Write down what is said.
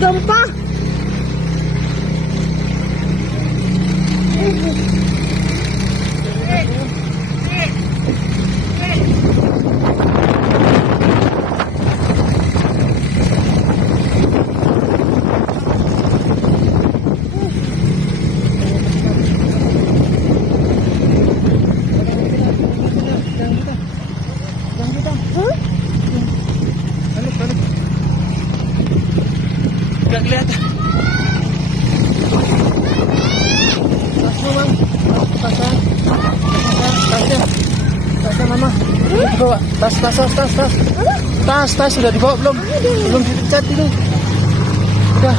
gempa. Gak kelihatan. Tasnya mama. Dibawa. Tas sudah dibawa belum? Belum dipecat ini. Udah.